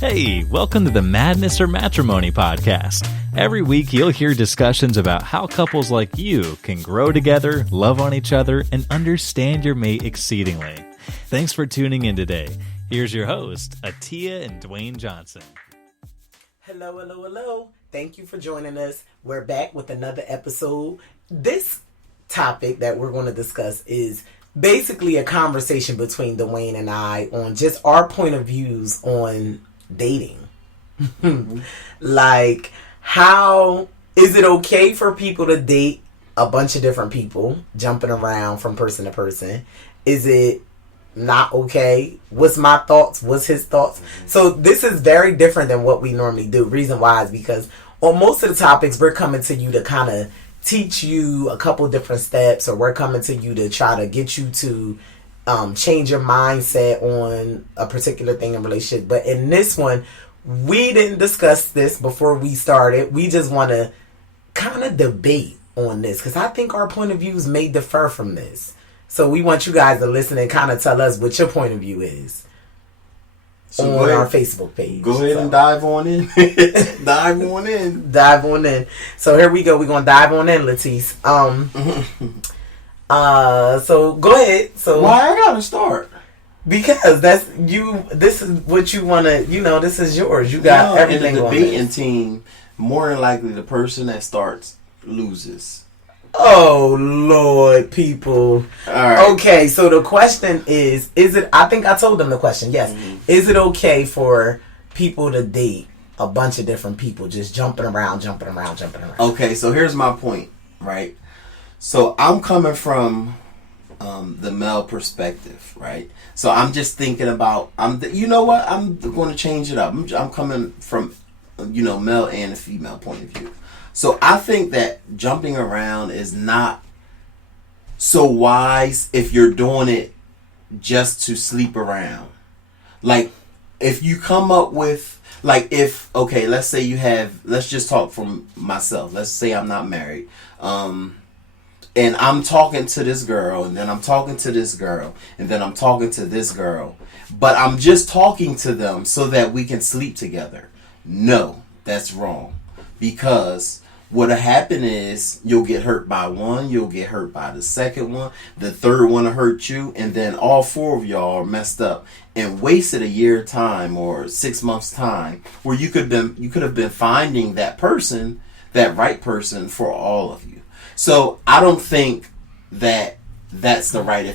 Hey, welcome to the Madness or Matrimony podcast. Every week you'll hear discussions about how couples like you can grow together, love on each other, and understand your mate exceedingly. Thanks for tuning in today. Here's your host, Atia and Dwayne Johnson. Hello. Thank you for joining us. We're back with another episode. This topic that we're going to discuss is basically a conversation between Dwayne and I on just our point of views on dating. Like, how is it okay for people to date a bunch of different people, jumping around from person to person? Is it not okay? What's my thoughts? What's his thoughts? So this is very different than what we normally do. Reason why is because on most of the topics, we're coming to you to kind of teach you a couple different steps, or we're coming to you to try to get you to change your mindset on a particular thing in relationship. But in this one, we didn't discuss this before we started. We just want to kind of debate on this because I think our point of views may differ from this. So we want you guys to listen and kind of tell us what your point of view is on our Facebook page. Go ahead and dive on in. Dive on in. So here we go. We're going to dive on in, Latisse. So go ahead. So why I gotta start? Because that's you. This is what you want to. This is yours. You got everything. In the on debating this. team, more than likely the person that starts loses. Oh Lord, people. All right. Okay, so the question is it? I think I told them the question. Yes. Is it okay for people to date a bunch of different people, just jumping around? Okay, so here's my point, right? So I'm coming from the male perspective, right? So I'm just thinking about, you know what? I'm going to change it up. I'm coming from, male and a female point of view. So I think that jumping around is not so wise if you're doing it just to sleep around. Like, if you come up with, let's say let's just talk from myself. Let's say I'm not married. And I'm talking to this girl, and then I'm talking to this girl, and then I'm talking to this girl. But I'm just talking to them so that we can sleep together. No, that's wrong. Because what'll happen is you'll get hurt by one, you'll get hurt by the second one, the third one will hurt you, and then all four of y'all are messed up and wasted a year time or 6 months time where you could have been finding that right person for all of you. So I don't think that that's the right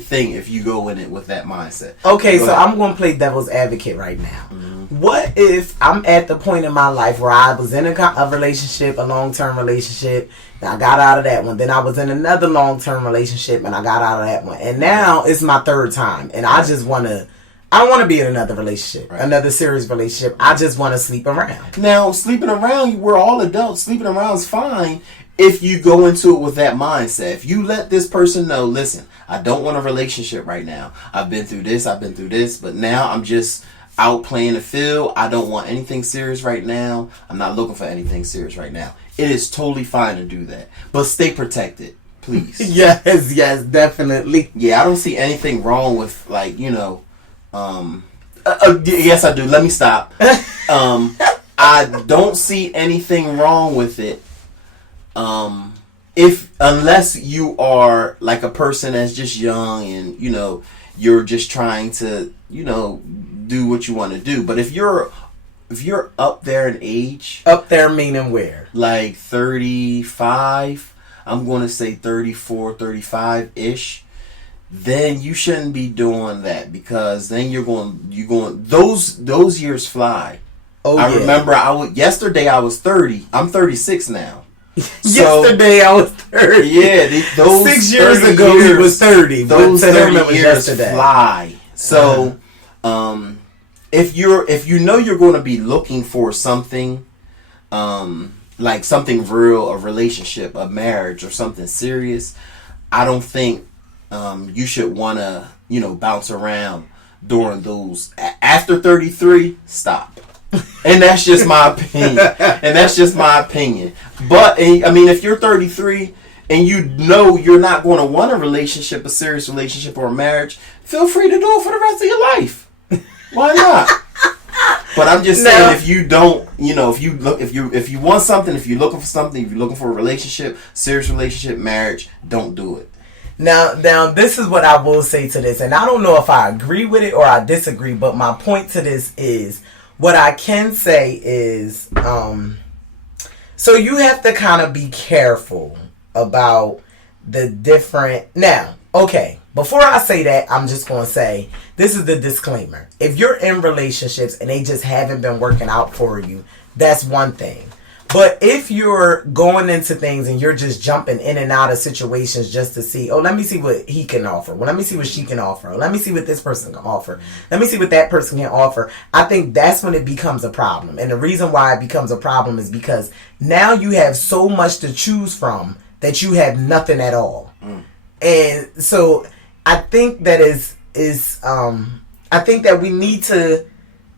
thing if you go in it with that mindset. Okay, so I'm going to play devil's advocate right now. Mm-hmm. What if I'm at the point in my life where I was in a relationship, a long-term relationship, and I got out of that one. Then I was in another long-term relationship, and I got out of that one. And now it's my third time, and I don't want to be in another relationship, another serious relationship. I just want to sleep around. Now, sleeping around, we're all adults. Sleeping around is fine. If you go into it with that mindset, if you let this person know, listen, I don't want a relationship right now. I've been through this, but now I'm just out playing the field. I don't want anything serious right now. I'm not looking for anything serious right now. It is totally fine to do that. But stay protected, please. Yes, definitely. Yeah, I don't see anything wrong with, yes, I do. Let me stop. I don't see anything wrong with it. Unless you are like a person that's just young and, you're just trying to, do what you want to do. But if you're up there in age. Up there meaning where? Like 35, I'm going to say 34, 35-ish. Then you shouldn't be doing that because then you're going, those years fly. Oh, I remember yesterday I was 30. I'm 36 now. Yesterday I was 30. Yeah, those 6 years ago he was 30. Those 30 years fly. So, if you know you're going to be looking for something, like something real, a relationship, a marriage, or something serious, I don't think you should want to bounce around during those. After 33, stop. And that's just my opinion. But I mean, if you're 33 and you know you're not going to want a relationship, a serious relationship or a marriage, feel free to do it for the rest of your life. Why not? But I'm just saying, if you don't, if you want something, if you're looking for something, if you're looking for a relationship, serious relationship, marriage, don't do it. Now, this is what I will say to this, and I don't know if I agree with it or I disagree, but my point to this is, what I can say is, so you have to kind of be careful about the different... Now, okay, before I say that, I'm just going to say, this is the disclaimer. If you're in relationships and they just haven't been working out for you, that's one thing. But if you're going into things and you're just jumping in and out of situations just to see, oh, let me see what he can offer. Well, let me see what she can offer. Let me see what this person can offer. Let me see what that person can offer. I think that's when it becomes a problem. And the reason why it becomes a problem is because now you have so much to choose from that you have nothing at all. And so I think that I think that we need to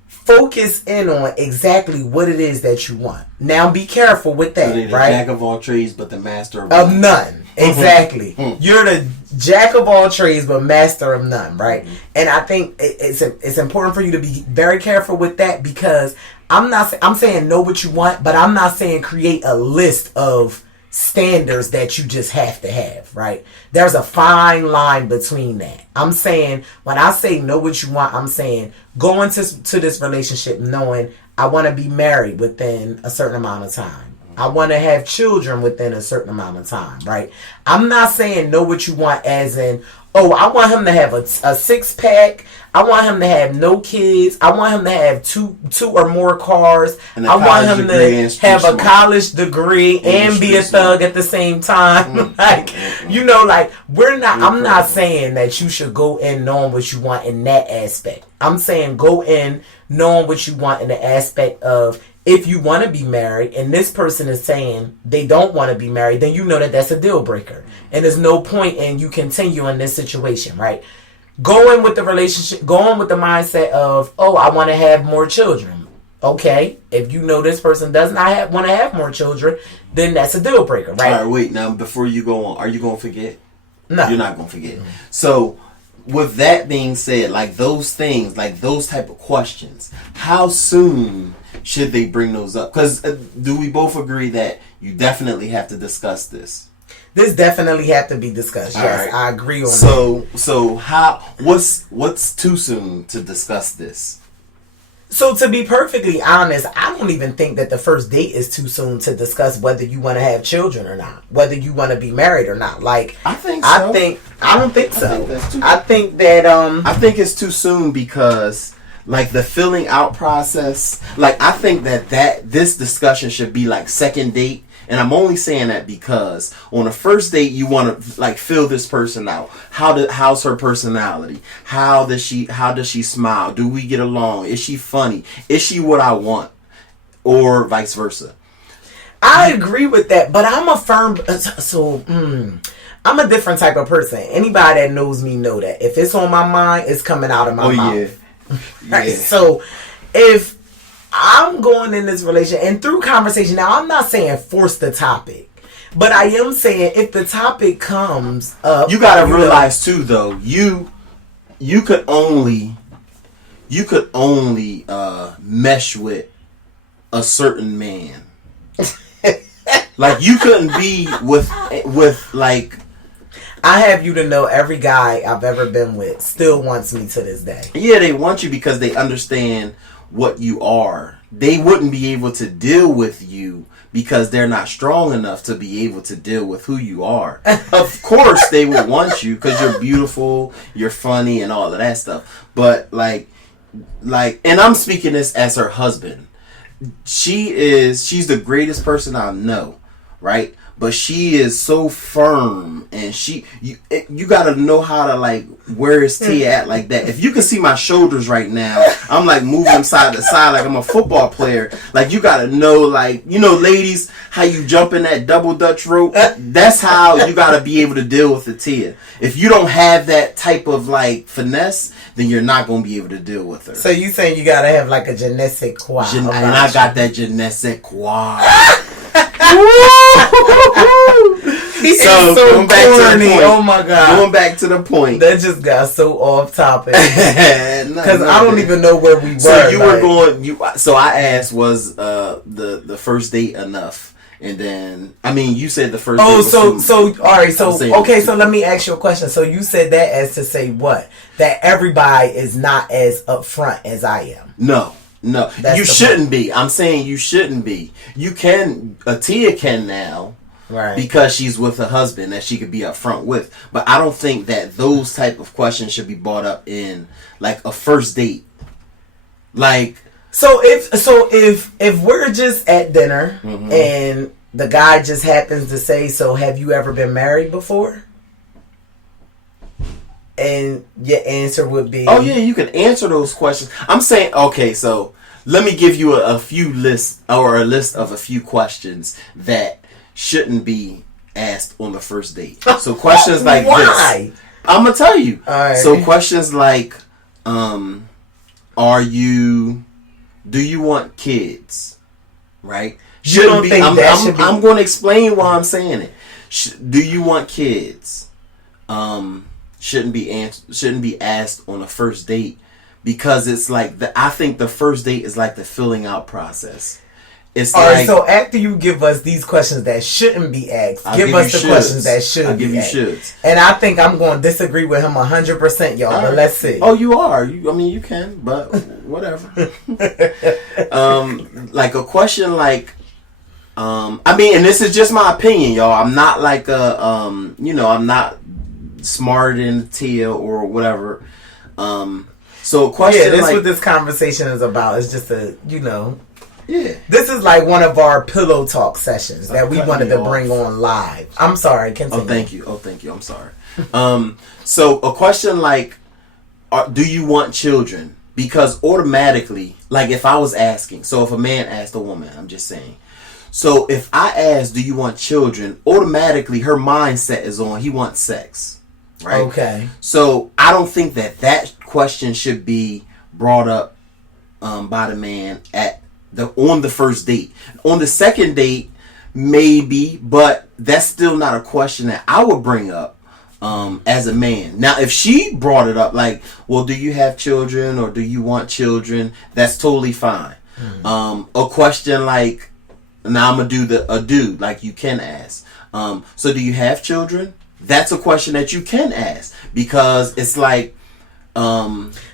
focus in on exactly what it is that you want. Now, be careful with that, so right? Jack of all trades, but the master of none. Exactly. You're the jack of all trades, but master of none, right? And I think it's important for you to be very careful with that, because I'm saying know what you want, but I'm not saying create a list of standards that you just have to have, right? There's a fine line between that. I'm saying, when I say know what you want, I'm saying go into this relationship knowing I want to be married within a certain amount of time. I want to have children within a certain amount of time, right? I'm not saying know what you want as in, oh, I want him to have a six-pack. I want him to have no kids. I want him to have two or more cars. I want him to have a college degree and be a thug at the same time. I'm not saying that you should go in knowing what you want in that aspect. I'm saying go in knowing what you want in the aspect of, if you want to be married and this person is saying they don't want to be married, then you know that that's a deal breaker. And there's no point in you continue in this situation, right? Go in with the relationship, go in with the mindset of, oh, I want to have more children. Okay, if you know this person does not want to have more children, then that's a deal breaker, right? All right, wait. Now, before you go on, are you going to forget? No. You're not going to forget. Mm-hmm. So, with that being said, like those things, like those type of questions, how soon should they bring those up? Because do we both agree that you definitely have to discuss this? This definitely have to be discussed. Yes, right. I agree on that. So what's too soon to discuss this? So to be perfectly honest, I don't even think that the first date is too soon to discuss whether you want to have children or not, whether you want to be married or not. Like, I think so. I don't think so. I think that I think it's too soon because, like, the filling out process, like, I think that this discussion should be like second date. And I'm only saying that because on a first date, you want to, like, fill this person out. How's her personality? How does she smile? Do we get along? Is she funny? Is she what I want? Or vice versa. I agree with that, but I'm I'm a different type of person. Anybody that knows me know that. If it's on my mind, it's coming out of my mouth. Yeah. Right? So if I'm going in this relationship and through conversation, now I'm not saying force the topic, but I am saying if the topic comes up, you gotta realize too, though, you could only mesh with a certain man. Like, you couldn't be with like. I have you to know every guy I've ever been with still wants me to this day. Yeah, they want you because they understand what you are. They wouldn't be able to deal with you because they're not strong enough to be able to deal with who you are. Of course they would want you because you're beautiful, you're funny, and all of that stuff. But like, and I'm speaking this as her husband. She's the greatest person I know, right? But she is so firm, and you gotta know how to, like, where his T at like that. If you can see my shoulders right now, I'm like moving side to side like I'm a football player. Like, you gotta know, like, ladies, how you jump in that double Dutch rope. That's how you gotta be able to deal with the Tia. If you don't have that type of, like, finesse, then you're not gonna be able to deal with her. So you saying you gotta have, like, a je ne sais quoi? And I got that je ne sais quoi. So going back to the point. Oh my god! Going back to the point. That just got so off topic because I don't man. even know where we were. So you were going. So I asked, was the first date enough? And then you said the first. Oh, date was so all right. So okay. too. So let me ask you a question. So you said that as to say what? That everybody is not as upfront as I am. No. That's You the shouldn't point. be. I'm saying you shouldn't be. You can. Tia can now. Right. Because she's with her husband that she could be upfront with. But I don't think that those type of questions should be brought up in like a first date. Like So if we're just at dinner Mm-hmm. and the guy just happens to say, "So have you ever been married before?" And your answer would be, oh yeah, you can answer those questions. I'm saying, okay, so let me give you a few lists or a list of a few questions that shouldn't be asked on the first date. So questions like Why? this. I'm gonna tell you. All right. So questions like, do you want kids? Right? You don't think that should be- I'm going to explain why I'm saying it. Do you want kids? Shouldn't be asked on a first date because it's like I think the first date is like the filling out process. It's all like, right, so after you give us these questions that shouldn't be asked, give us the questions that should I'll be give you asked. shoulds. And I think I'm going to disagree with him 100%, y'all. But let's see. Oh, you are. You can, but whatever. Like a question like, and this is just my opinion, y'all. I'm not like I'm not smarter than Tia or whatever. So a question Yeah, this like, what this conversation is about. It's just yeah. this is like one of our pillow talk sessions that we cutting wanted me to bring on live. I'm sorry, continue. Oh, thank you. I'm sorry. So a question like, do you want children? Because automatically, like if I was asking, so if a man asked a woman, I'm just saying. So if I ask, do you want children? Automatically, her mindset is on, he wants sex. Right? Okay. So I don't think that question should be brought up by the man on the first date. On the second date, maybe, but that's still not a question that I would bring up as a man. Now, if she brought it up, like, well, do you have children or do you want children? That's totally fine. A question like, now I'm gonna do a dude like you can ask. So do you have children? That's a question that you can ask because it's like.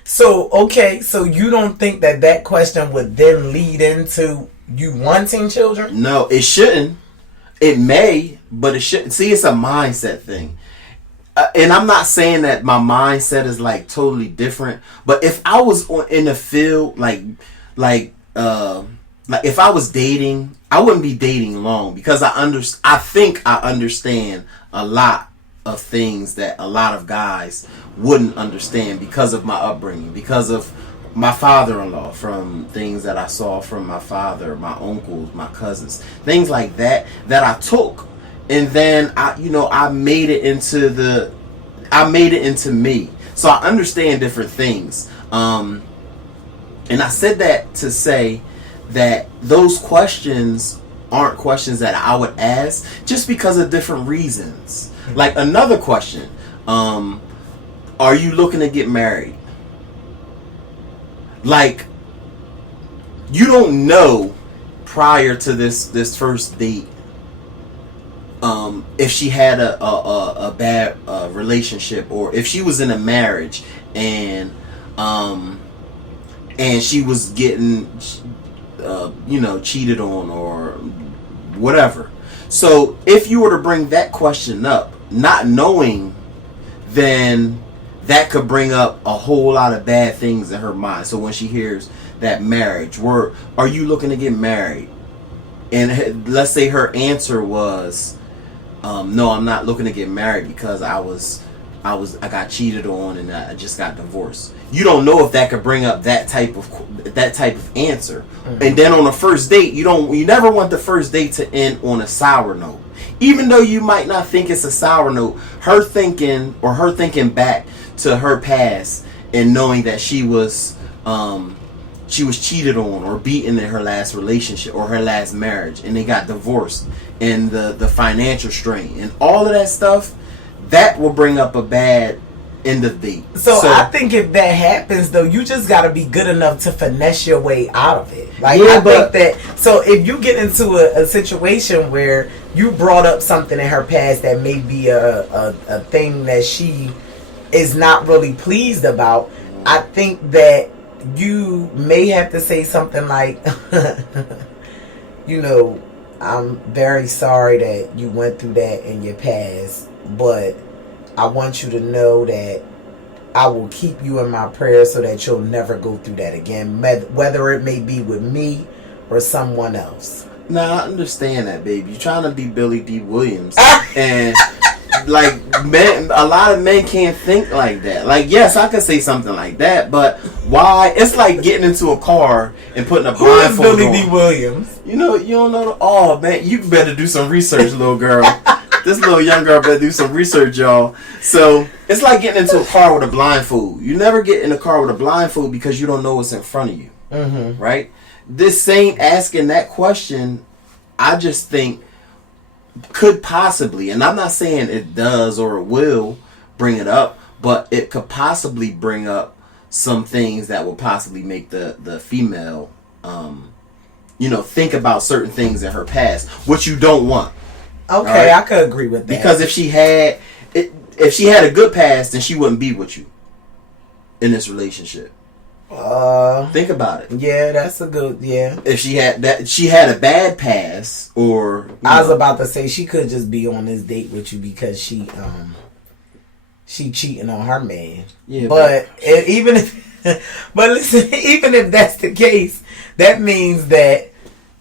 So you don't think that question would then lead into you wanting children? No, it shouldn't. It may, but it shouldn't. See, it's a mindset thing. And I'm not saying that my mindset is like totally different, but if I was in the field, like if I was dating, I wouldn't be dating long because I think I understand a lot of things that a lot of guys wouldn't understand because of my upbringing, because of my father-in-law, from things that I saw from my father, my uncles, my cousins, things like that I took, and then I made it into me. So I understand different things. And I said that to say that those questions aren't questions that I would ask just because of different reasons. Like another question, are you looking to get married? Like, you don't know prior to this first date if she had a bad relationship, or if she was in a marriage and she was getting cheated on or whatever. So if you were to bring that question up, not knowing, then that could bring up a whole lot of bad things in her mind. So when she hears that marriage, are you looking to get married? And let's say her answer was, no, I'm not looking to get married because I got cheated on and I just got divorced. You don't know if that could bring up that type of answer. Mm-hmm. And then on the first date, you never want the first date to end on a sour note. Even though you might not think it's a sour note, her thinking back to her past and knowing that she was she was cheated on or beaten in her last relationship or her last marriage, and they got divorced, and the financial strain and all of that stuff, that will bring up a bad end of date. So I think if that happens, though, you just got to be good enough to finesse your way out of it. Like, yeah, I think that, so if you get into a situation where you brought up something in her past that may be a thing that she is not really pleased about, I think that you may have to say something like, you know, I'm very sorry that you went through that in your past, but I want you to know that I will keep you in my prayers so that you'll never go through that again, whether it may be with me or someone else. Now, I understand that, baby. You're trying to be Billy D. Williams. And, like, men, a lot of men can't think like that. Like, yes, I could say something like that, but why? It's like getting into a car and putting a blindfold on. Who is Billy D. Williams? You know, you don't know. Oh, man, you better do some research, little girl. This little young girl better do some research, y'all. So, it's like getting into a car with a blindfold. You never get in a car with a blindfold because you don't know what's in front of you. Mm-hmm. Right? This same asking that question, I just think, could possibly, and I'm not saying it does or it will bring it up, but it could possibly bring up some things that will possibly make the female, think about certain things in her past, which you don't want. Okay, right? I could agree with that. Because if she had a good past, then she wouldn't be with you in this relationship. Think about it. Yeah, that's a good. Yeah. If she had a bad past, or I was about to say she could just be on this date with you because she cheating on her man. Yeah, but even if that's the case, that means that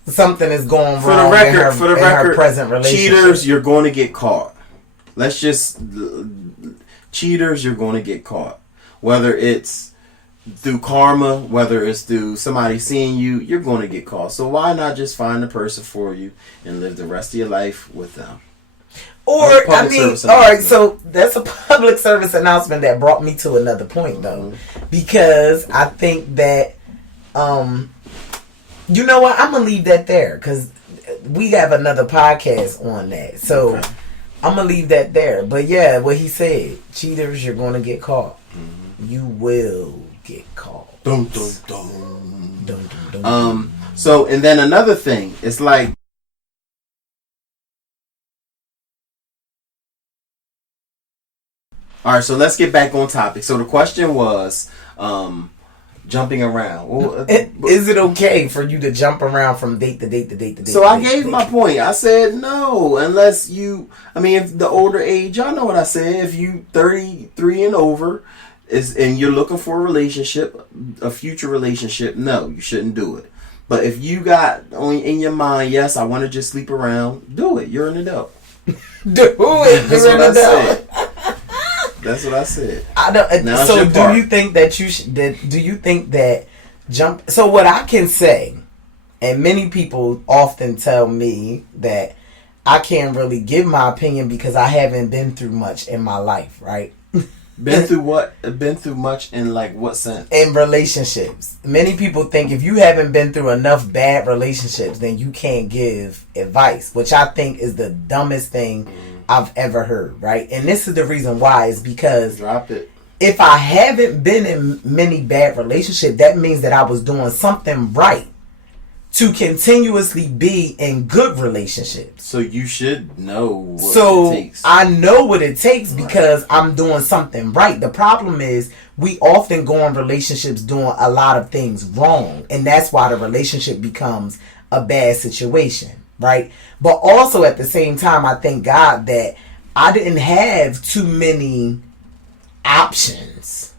something is going wrong in her present relationship. Cheaters, you're going to get caught. Cheaters, you're going to get caught. Whether it's through karma, whether it's through somebody seeing you, you're going to get caught. So why not just find the person for you and live the rest of your life with them? Or, I mean, all right, so that's a public service announcement that brought me to another point, though. Mm-hmm. Because I think that, you know what, I'm going to leave that there. Because we have another podcast on that. So, okay. I'm going to leave that there. But yeah, what he said, cheaters, you're going to get caught. Mm-hmm. You will get caught. Dun, dun, dun. Dun, dun, dun. So, and then another thing, it's like, all right, so let's get back on topic. So the question was, jumping around. Well, is it okay for you to jump around from date to date to date to date? So I gave my point. I said no, unless if the older age, y'all know what I said. If you 33 and over, and you're looking for a relationship, a future relationship, no, you shouldn't do it. But if you got in your mind, yes, I want to just sleep around, do it. You're an adult. Do it. That's what I said. That's what I said. I don't. So do you think that do you think that jump? So what I can say, and many people often tell me that I can't really give my opinion because I haven't been through much in my life, right? Been through what? Been through much in like what sense? In relationships. Many people think if you haven't been through enough bad relationships, then you can't give advice, which I think is the dumbest thing I've ever heard, right? And this is the reason why, is because drop it. If I haven't been in many bad relationships, that means that I was doing something right to continuously be in good relationships. So you should know what it takes. I know what it takes because I'm doing something right. The problem is we often go in relationships doing a lot of things wrong. And that's why the relationship becomes a bad situation, right? But also at the same time, I thank God that I didn't have too many options.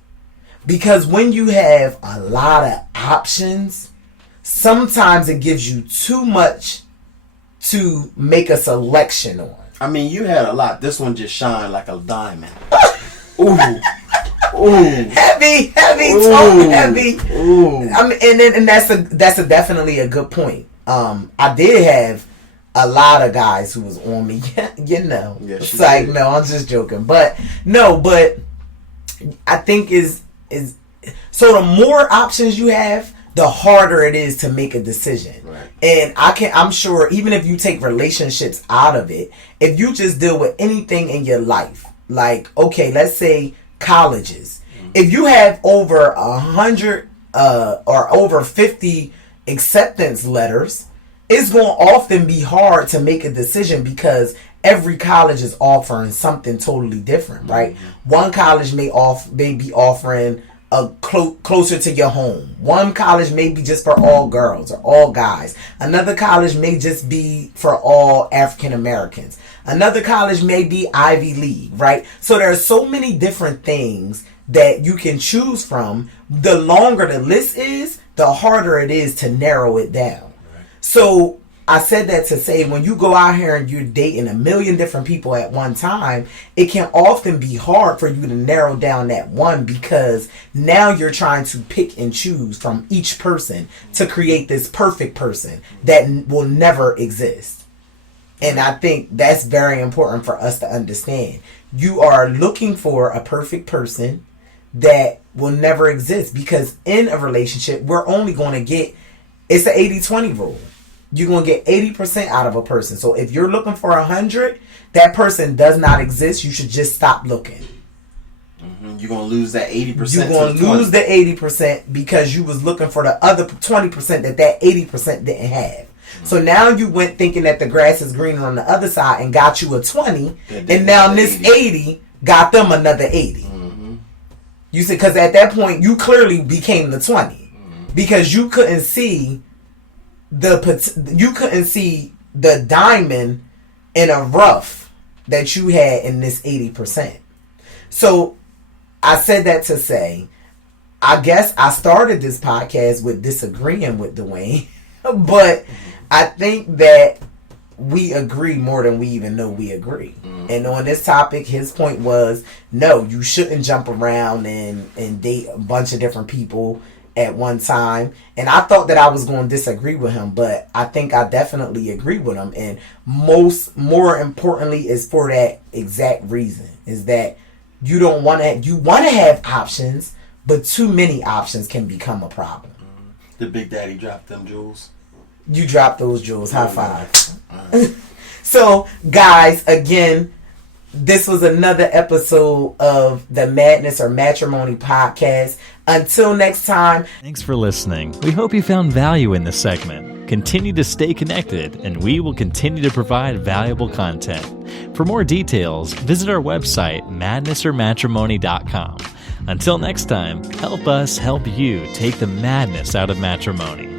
Because when you have a lot of options, sometimes it gives you too much to make a selection on. I mean, you had a lot. This one just shined like a diamond. Ooh. Ooh. Heavy, tone heavy. Ooh. I mean, and that's definitely a good point. I did have a lot of guys who was on me. Yes, it's like, no, I'm just joking. But I think is so the more options you have, the harder it is to make a decision. Right. And I'm sure even if you take relationships out of it, if you just deal with anything in your life, like, okay, let's say colleges. If you have over 100 or over 50 acceptance letters, it's going to often be hard to make a decision because every college is offering something totally different, right? One college may be offering a closer to your home. One college may be just for all girls or all guys. Another college may just be for all African Americans. Another college may be Ivy League, right? So there are so many different things that you can choose from. The longer the list is, the harder it is to narrow it down. So I said that to say, when you go out here and you're dating a million different people at one time, it can often be hard for you to narrow down that one, because now you're trying to pick and choose from each person to create this perfect person that will never exist. And I think that's very important for us to understand. You are looking for a perfect person that will never exist, because in a relationship, we're only going to get, it's an 80-20 rule. You're going to get 80% out of a person. So if you're looking for 100, that person does not exist. You should just stop looking. Mm-hmm. You're going to lose that 80%. You're going to lose the 80% because you was looking for the other 20% that 80% didn't have. So now you went thinking that the grass is greener on the other side and got you a 20. And now this 80 got them another 80. Mm-hmm. You see, because at that point, you clearly became the 20. Mm-hmm. Because you couldn't see the diamond in a rough that you had in this 80%. So I said that to say, I guess I started this podcast with disagreeing with Dwayne, but I think that we agree more than we even know we agree. Mm. And on this topic, his point was, no, you shouldn't jump around and date a bunch of different people at one time. And I thought that I was going to disagree with him, but I think I definitely agree with him. And more importantly is for that exact reason, is that you want to have options, but too many options can become a problem. The Big Daddy dropped them jewels. You dropped those jewels. High five. So, guys, again, this was another episode of the Madness or Matrimony podcast. Until next time. Thanks for listening. We hope you found value in this segment. Continue to stay connected, and we will continue to provide valuable content. For more details, visit our website, madnessormatrimony.com. Until next time, help us help you take the madness out of matrimony.